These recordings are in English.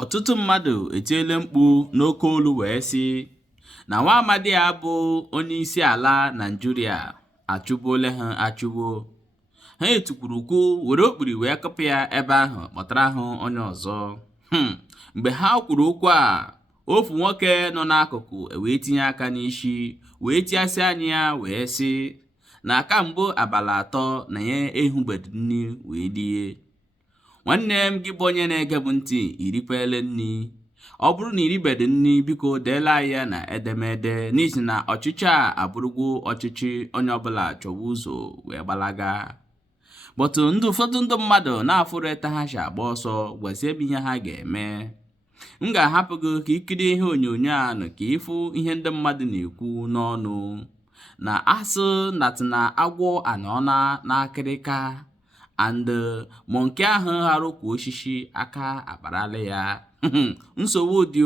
ọtụtụ mmadụ etiele mkpu n'oke olu wee sị na nwa amadi ya bụ onye isi ala Naịjirịa achụgbuola ha achụgbo. Ha etukwuru ukwu were okpiri wee kụpụ ya ebe ahụ kpọtara ha onye ọzọ. Mgbe ha kwuru okwu a, ofu nwoke nọ n'akụkụ wee tinye aka n'isi wee tiasị anya ya wee sị na kamgbe abalị 3 na ya ehubedị nri wee lie. Nwanne m gị bụ onye na-ege m ntị, irikwele nri. Ọ bụrụ na iribedị nri, biko deela ya na edemede, n'ihi na ọchịchị a abụrụgwo ọchịchị onye ọbụla chọwa ụzọ wee gbalaga. Bọtụ ụfọdụ ndị mmadụ na-afụrụ eta ha si agba ọsọ gwazie ebe ihe ha ga-eme. M ga-ahapụ gị ka ikiri ihe onyonyo a nụ ka ịfụ ihe ndị mmadụ na-ekwu n'ọnụ na asụ na agwọ anọna n'akịrịka and monkey ahụ harụ kwa osisi aka akparala ya. Nsogbu ụdị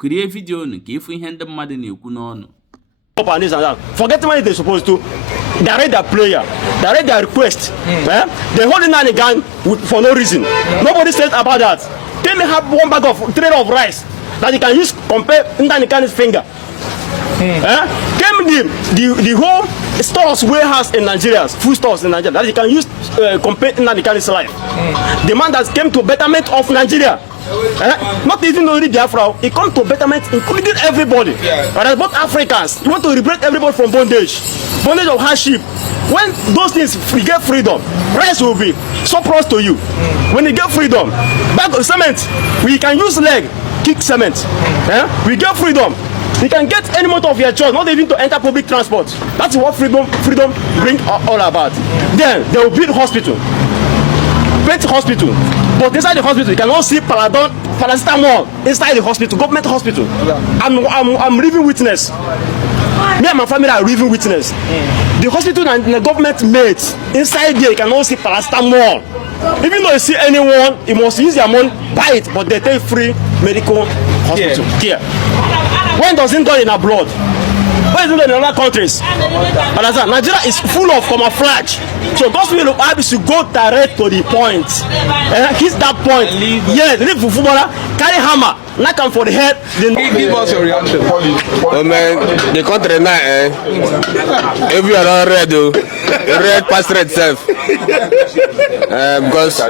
kirie vidio nụ ka ịfụ ihe ndị mmadụ na-ekwu n'ọnụ. Forget money they're supposed to direct their player, direct their request. They're holding on the gun for no reason. Nobody says about that. They may have one bag of tray of rice that you can use compare Ndanikan's finger. Came the whole stores warehouse in Nigeria, food stores in Nigeria that you can use compare Ndanikan's life. The man that came to betterment of Nigeria. Not even only Biafra, it comes to betterment, including everybody. But both Africans, you want to liberate everybody from bondage of hardship. When those things we get freedom, rice will be surplus to you. When you get freedom, bag of cement, we can use leg, kick cement. We get freedom. You can get any motor of your choice, not even to enter public transport. That's what freedom bring all about. Then they will build hospital. Build hospital. But inside the hospital, you cannot see paracetamol inside the hospital, government hospital. I'm living witness. Me and my family are living witness. The hospital and the government mates inside there, you cannot see paracetamol. Even though you see anyone, you must use your money, buy it, but they take free medical hospital care. When does it done in abroad? When is it done in other countries? Understand? Nigeria is full of camouflage. So God's will is to go direct to the point. Hit that point. Yes, leave for footballer, carry hammer, knock him for the head. Then give us your reaction. Oh man, the country now, if you are not red, red past red self. Because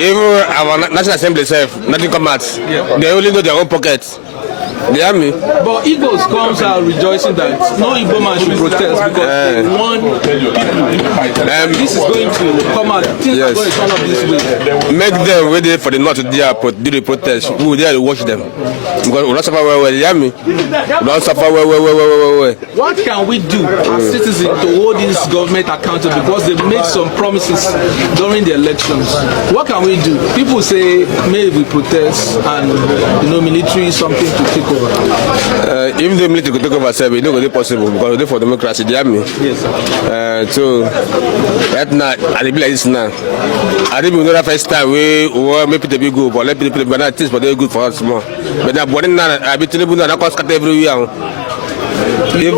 even our National Assembly self, nothing come out. They only know their own pockets. They are me. But Igbos comes out rejoicing that no Igbo man should protest because they want people. This is going to come out. Things are going to turn up this way. Make them ready for the north to do the protest. We will there to watch them. Because we not suffer well. They are me. We not suffer well. What can we do as citizens to hold this government accountable because they make some promises during the elections? What can we do? People say maybe we protest and military something to take over. Even the military could take over, it's not going to be possible because they for democracy, they have me. Yes, sir. So, right now, I be like this now. I think we know the first time we make people be good, but let people be not things, but they're good for us more. But now, I be Tinubu now, I can't cut everywhere. The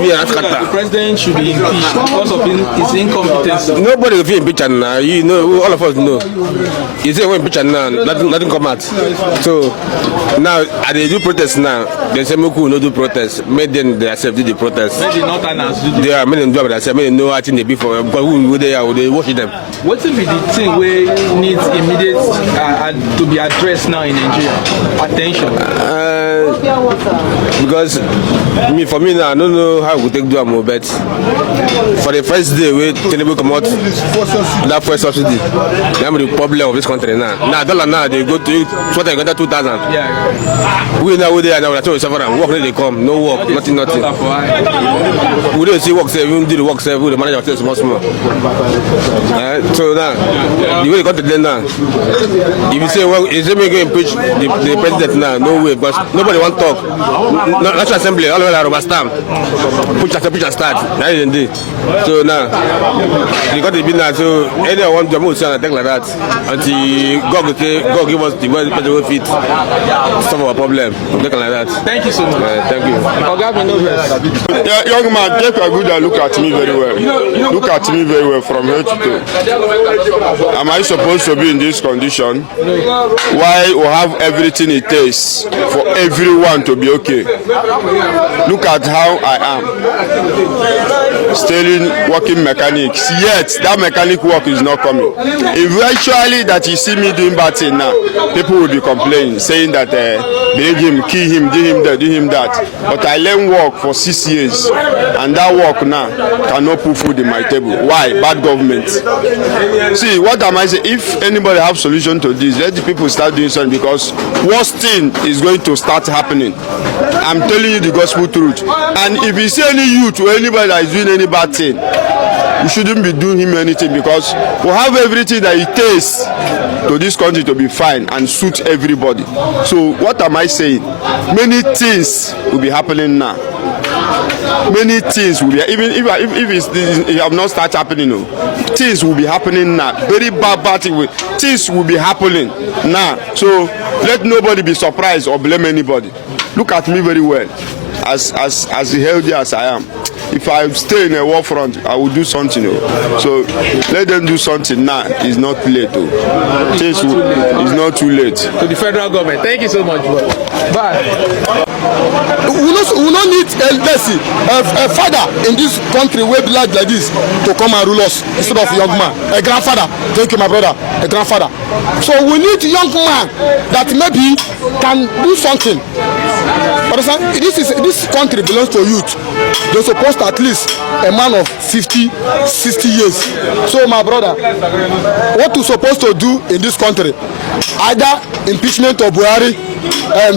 president should be impeached because of his incompetence. Nobody will be impeached now. You know, all of us know. You say when impeached now, nothing come out. So now, they do protest now. They say Moku no do protest. Made them they accept the protest. Maybe not announced. They are made them do it. They say made them know what they be for. Because who they are, they watch them. What if the thing we needs immediate to be addressed now in Nigeria? Attention. Because for me now, I don't know how we take do a move, but for the first day we Tinubu come out that first subsidy, that's the problem of this country now. Now dollar now they go to what they got 2,000. Yeah. We now there now we suffer and work they come, no work, nothing. We don't see work say, we don't do the work say, we the manager say small. So now the way they got to them now, if you say well, is it going to impeach the president now? No way, because nobody want to talk. National Assembly all over rubber stamp. push and start. That is indeed. So now, they got the bid now. So anyone want to move and things like that until God give us the way fit solve our problem. Things like that. Thank you so much. Thank you. Yeah, young man, take a good look at me very well. Look at me very well from head to toe. Am I supposed to be in this condition? Why we have everything it takes for everyone to be okay? Look at how I am. Still working mechanics. Yet that mechanic work is not coming. Eventually, that you see me doing bad thing now, people will be complaining, saying that bring him, kill him, do him that, do him that. But I learned work for 6 years, and that work now cannot put food in my table. Why? Bad government. See, what am I saying? If anybody have solution to this, let the people start doing something, because worst thing is going to start happening. I'm telling you the gospel truth. And if you see any youth or anybody that is doing any bad thing, you shouldn't be doing him anything, because we have everything that it takes to this country to be fine and suit everybody. So what am I saying? Many things will be happening now. Many things will be, even if it have not started happening, no, things will be happening now. Very bad things will be happening now. So let nobody be surprised or blame anybody. Look at me very well, as healthy as I am. If I stay in a war front, I will do something. So let them do something now. It's not too late. It's not too late. To the federal government. Thank you so much. Bye. We don't need a father in this country where be like this to come and rule us instead of a young man. A grandfather. Thank you, my brother. A grandfather. So we need a young man that maybe can do something. Understand? This country belongs to youth. They're supposed to at least a man of 50, 60 years. So my brother, what we're supposed to do in this country, either impeachment of Buhari,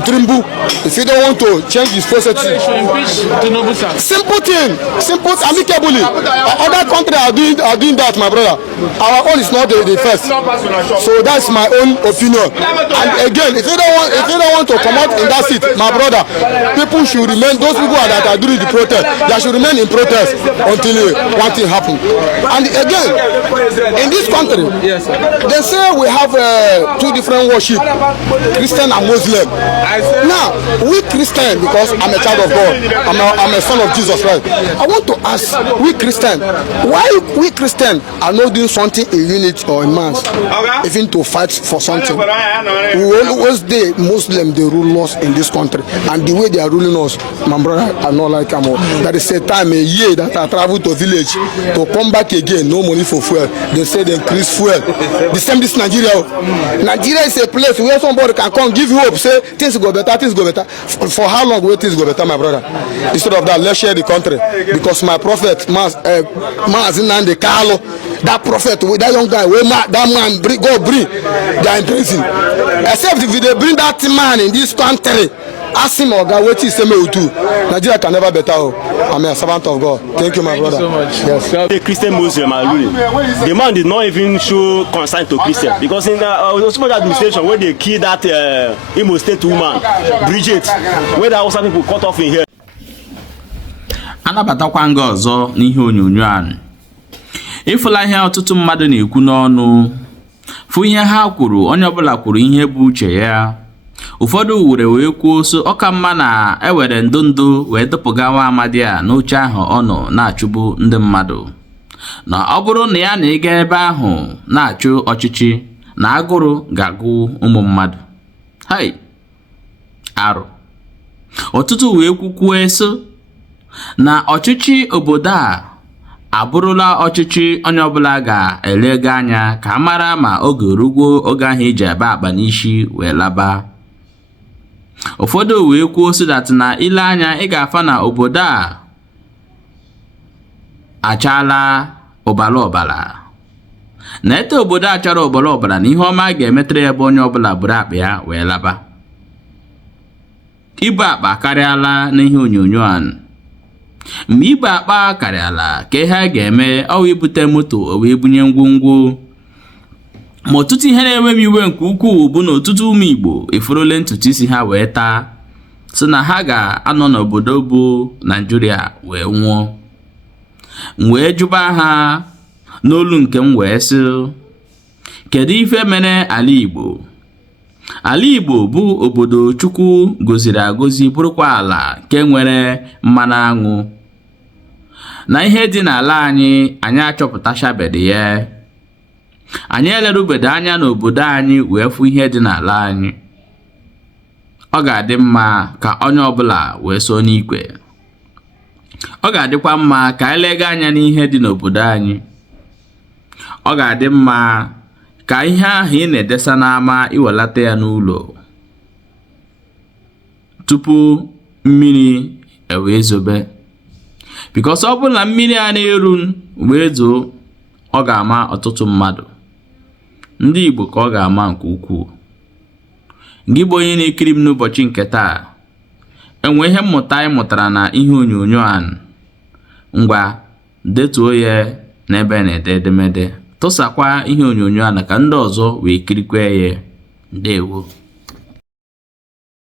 Tinubu, if you don't want to change his process, Tinubu, sir. simple thing, simple, amicably. Other countries are doing that, my brother. Our own is not the first. So that's my own opinion. And again, if you don't want to come out in that seat, my brother, people should remain. Those people that are doing the protest, they should remain in protest until one thing happens. And again, in this country, yes, they say we have two different worship, Christian and Muslim. Now, we Christian, because I'm a child of God, I'm a son of Jesus Christ. I want to ask, we Christian, why we Christian are not doing something in unity or in mass, even to fight for something? We always the Muslim, they rule us in this country, and the way they are ruling us, my brother, I not like them. That is a time, a year that I travel to village to come back again, no money for fuel. They say they increase fuel. The same this Nigeria. Nigeria is a place where somebody can come give you hope, say things go better, things go better. For how long will things go better, my brother? Instead of that, let's share the country. Because my prophet, Mazinande Carlo, that prophet, that young guy, that man, go bring, they are in prison. Except if they bring that man in this country, ask him or God, what he say me will do. Nigeria can never better. I'm a servant of God. Thank you, my brother. Thank you so much. Yes. The Christian Muslim are ruling. The man did not even show concern to Christian, because in the small administration where they killed that Imo State woman, Bridget, where the Hausa people cut off in here. Anabatakwa nga ọzọ n'ihe onyonyo a. Ịfụla ihe ọtụtụ mmadụ na-ekwu n'ọnụ. Fụ ihe ha kwuru, onye ọbụla kwuru ihe bụ uche ya. Ụfọdụ wee kwuo so ọka mma na ewere ndụndụ wee dụpụga nwa amadi a n'oche ahụ ọ nọ na-achụbu ndị mmadụ. Na ọ bụrụ na ya na ịga ebe ahụ na-achụ ọchịchị, na agụrụ ga-agụ ụmụ mmadụ. Hai, arụ. Ọtụtụ wee kwukwuo so na ọchịchị obodo a abụrụla ọchịchị onye ọbụla ga-elego anya ka mara ma oge rugwo oge ahụ eji aba akpa n'isi wee laba. Ụfọdụ wee kwuo so that na ile anya ị ga-afa na obodo a achala ọbara. Na ete obodo a chara ọbara na ihe ọma ga-emetere ya bụ onye ọbụla buru akpa ya wee laba. Ibu akpa karịala n'ihe onyonyo a. Mgbe ibu akpa karịala ka ihe a ga-eme ọ ibute moto o wee bunye ngwongwo. Ma ọtụtụ ihe na-enwe m iwe nke ukwuu bụ na ọtụtụ ụmụ Igbo eforole ntutu isi ha wee taa, sị na ha ga-anọ n'obodo bụ Naịjirịa wee nwụọ. M wee jụba ha n'olu nke m wee sị, kedu ife mere ala Igbo? Ala Igbo bụ obodo Chukwu goziri agozi, bụrụkwa ala nke nwere mmanụ aṅụ. Na ihe dị n'ala anyị achọpụtachabeghị ya. Anyị elerubedo anya n'obodo anyị wee fụ ihe dị n'ala anyị. Ọ ga-adị mma ka onye ọbụla wee so n'ikwe. Ọ ga-adịkwa mma ka anyị lega anya n'ihe dị n'obodo anyị. Ọ ga-adị mma ka ihe ahụ ị na-edesa n'ama iwelata ya n'ụlọ tupu mmiri wee zobe. Because ọ bụrụ na mmiri a na-eru wee zoo, ọ ga-ama ọtụtụ mmadụ. Ndị Igbo ka ọ ga-ama nke ukwuu. Gị bụ onye na-ekiri m n'ụbọchị nke taa, enwe ihe mmụta anyị mụtara na ihe onyonyo a, ngwa detuo ya n'ebe na-ede edemede, tụsakwa ihe onyonyo a ka ndị ọzọ wee kirikwa ya. Ndewo.